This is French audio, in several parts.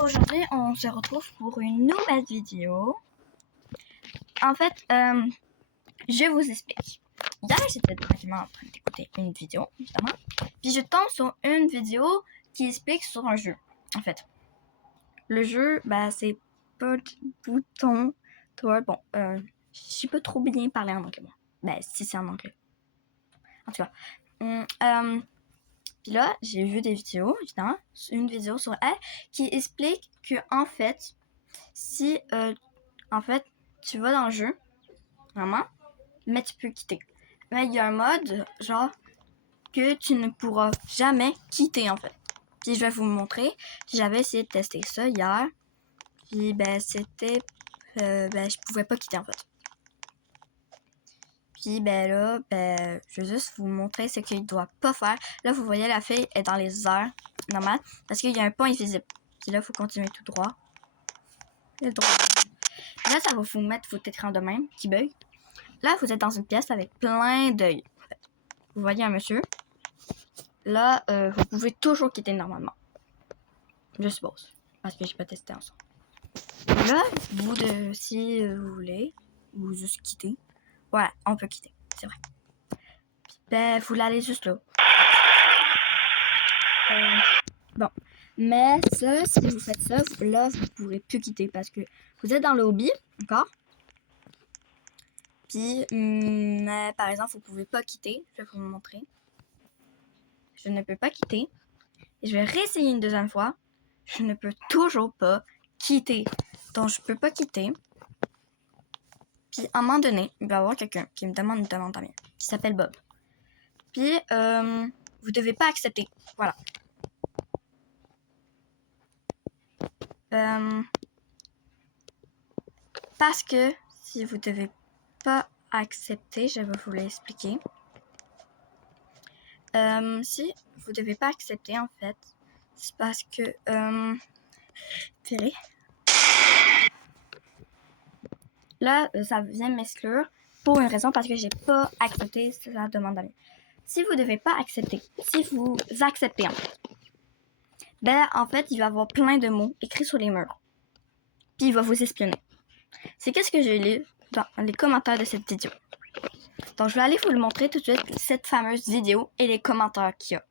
Aujourd'hui, on se retrouve pour une nouvelle vidéo. En fait, je vous explique. Hier, j'étais tranquillement en train d'écouter une vidéo, évidemment. Puis je tombe sur une vidéo qui explique sur un jeu. En fait, le jeu, c'est pas de bouton. Bon, je sais pas trop bien parler en anglais, moi. Si c'est en anglais. En tout cas. Puis là, j'ai vu des vidéos, évidemment, une vidéo sur elle qui explique que en fait, si tu vas dans le jeu, vraiment, mais tu peux quitter. Mais il y a un mode, genre, que tu ne pourras jamais quitter, en fait. Puis je vais vous montrer. J'avais essayé de tester ça hier. Puis c'était... je pouvais pas quitter, en fait. Puis là, je vais juste vous montrer ce qu'il doit pas faire. Là, vous voyez, la fille est dans les airs, normal, parce qu'il y a un pont invisible. Puis là, il faut continuer tout droit. Le droit. Là, ça va vous mettre votre écran de même, qui bug. Là, vous êtes dans une pièce avec plein d'œils. Vous voyez un monsieur. Là, vous pouvez toujours quitter normalement. Je suppose. Parce que j'ai pas testé ensemble. Là, si vous voulez, ou juste quitter. Voilà, on peut quitter. C'est vrai. Puis, vous l'allez juste là. Bon. Mais ça, si vous faites ça, là, vous ne pourrez plus quitter parce que vous êtes dans le hobby, d'accord? Puis, mais par exemple, vous ne pouvez pas quitter. Je vais vous montrer. Je ne peux pas quitter. Et je vais réessayer une deuxième fois. Je ne peux toujours pas quitter. Donc, je peux pas quitter. Puis, à un moment donné, il va y avoir quelqu'un qui me demande une demande à moi, qui s'appelle Bob. Puis, vous devez pas accepter. Voilà. Parce que si vous devez pas accepter, je vais vous l'expliquer. Si vous devez pas accepter, en fait, c'est parce que... Tirez. Là, ça vient m'exclure pour une raison, parce que j'ai pas accepté sa demande à moi. Si vous devez pas accepter, si vous acceptez, en fait, il va y avoir plein de mots écrits sur les murs. Puis il va vous espionner. C'est qu'est-ce que j'ai lu dans les commentaires de cette vidéo. Donc, je vais aller vous le montrer tout de suite, cette fameuse vidéo et les commentaires qu'il y a.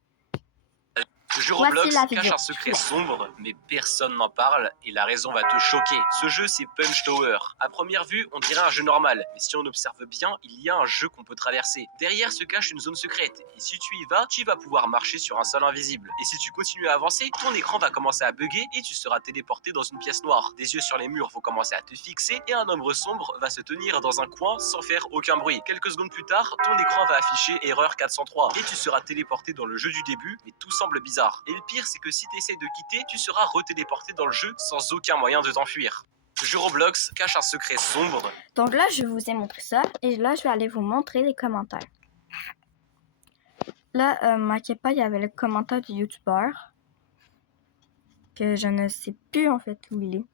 Ce jeu Roblox cache un secret sombre, mais personne n'en parle et la raison va te choquer. Ce jeu, c'est Punch Tower. À première vue, on dirait un jeu normal, mais si on observe bien, il y a un jeu qu'on peut traverser. Derrière se cache une zone secrète, et si tu y vas, tu vas pouvoir marcher sur un sol invisible. Et si tu continues à avancer, ton écran va commencer à bugger et tu seras téléporté dans une pièce noire. Des yeux sur les murs vont commencer à te fixer et un ombre sombre va se tenir dans un coin sans faire aucun bruit. Quelques secondes plus tard, ton écran va afficher erreur 403 et tu seras téléporté dans le jeu du début, mais tout semble bizarre. Et le pire, c'est que si tu essaies de quitter, tu seras retéléporté dans le jeu sans aucun moyen de t'enfuir. Ce jeu Roblox cache un secret sombre. Donc là, je vous ai montré ça et là, je vais aller vous montrer les commentaires. Là, manquez pas, il y avait le commentaire du youtubeur que je ne sais plus en fait où il est.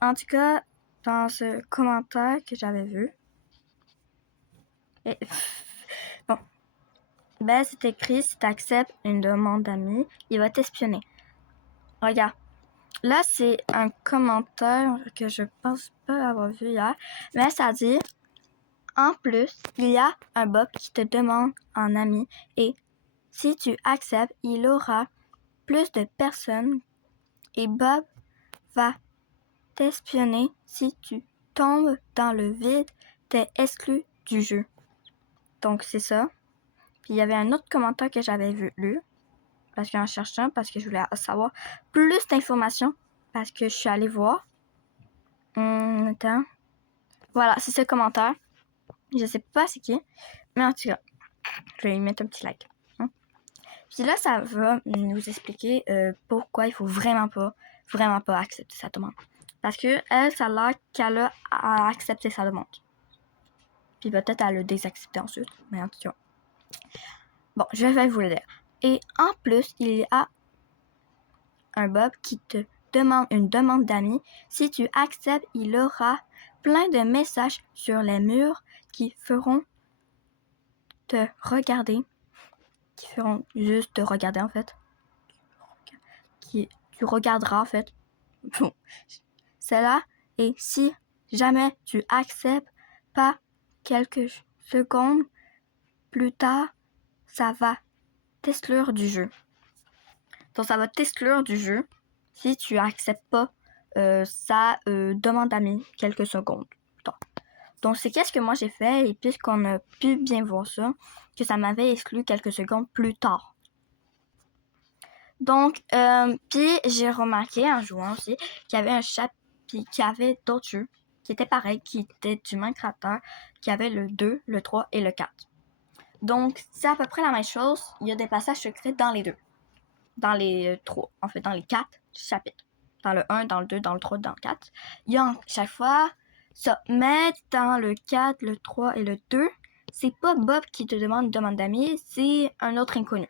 En tout cas, dans ce commentaire que j'avais vu, bon, c'est écrit, si tu acceptes une demande d'amis, il va t'espionner. Regarde, là c'est un commentaire que je pense pas avoir vu hier, mais ça dit, en plus, il y a un Bob qui te demande en ami et si tu acceptes, il aura plus de personnes et Bob va t'espionner. Si tu tombes dans le vide, t'es exclu du jeu. Donc, c'est ça. Puis, il y avait un autre commentaire que j'avais lu. Parce qu'en cherchant, parce que je voulais savoir plus d'informations. Parce que je suis allée voir. Attends. Voilà, c'est ce commentaire. Je sais pas c'est qui. Mais en tout cas, je vais lui mettre un petit like. Puis là, ça va nous expliquer pourquoi il faut vraiment pas accepter sa demande. Parce que elle, ça a l'air qu'elle a accepté sa demande. Puis peut-être elle le désaccepté ensuite. Mais en tout cas. Bon, je vais vous le dire. Et en plus, il y a un Bob qui te demande une demande d'amis. Si tu acceptes, il aura plein de messages sur les murs qui feront te regarder. Qui feront juste te regarder en fait. tu regarderas en fait. Bon, celle-là, et si jamais tu acceptes pas quelques secondes plus tard, ça va t'exclure du jeu. Donc ça va t'exclure du jeu si tu acceptes pas sa demande d'amis quelques secondes plus tard. Donc c'est qu'est-ce que moi j'ai fait et puisqu'on a pu bien voir ça, que ça m'avait exclu quelques secondes plus tard. Donc, puis j'ai remarqué en jouant aussi qu'il y avait un chat puis qu'il y avait d'autres jeux qui étaient pareils, qui étaient du même créateur, qui avaient le 2, le 3 et le 4. Donc, c'est à peu près la même chose. Il y a des passages secrets dans les deux. Dans les 3, en fait, dans les 4 chapitres. Dans le 1, dans le 2, dans le 3, dans le 4. Il y a chaque fois ça. Mais dans le 4, le 3 et le 2, c'est pas Bob qui te demande une demande d'amis, c'est un autre inconnu.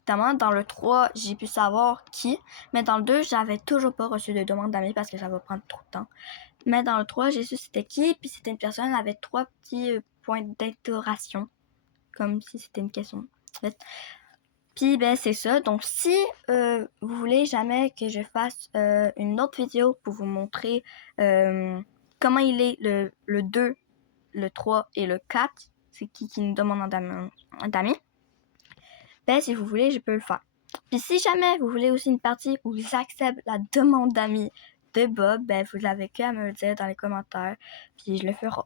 Notamment, dans le 3, j'ai pu savoir qui, mais dans le 2, j'avais toujours pas reçu de demande d'amis parce que ça va prendre trop de temps. Mais dans le 3, j'ai su c'était qui, puis c'était une personne avec 3 petits points d'interrogation, comme si c'était une question. Puis, ben, c'est ça. Donc, si vous voulez jamais que je fasse une autre vidéo pour vous montrer comment il est le 2, le 3 et le 4, c'est qui nous demande d'amis, ben, si vous voulez, je peux le faire. Puis si jamais vous voulez aussi une partie où j'accepte la demande d'amis de Bob, ben vous avez qu'à me le dire dans les commentaires, puis je le ferai.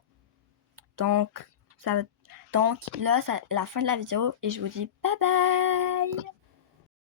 Donc là, c'est la fin de la vidéo et je vous dis bye bye!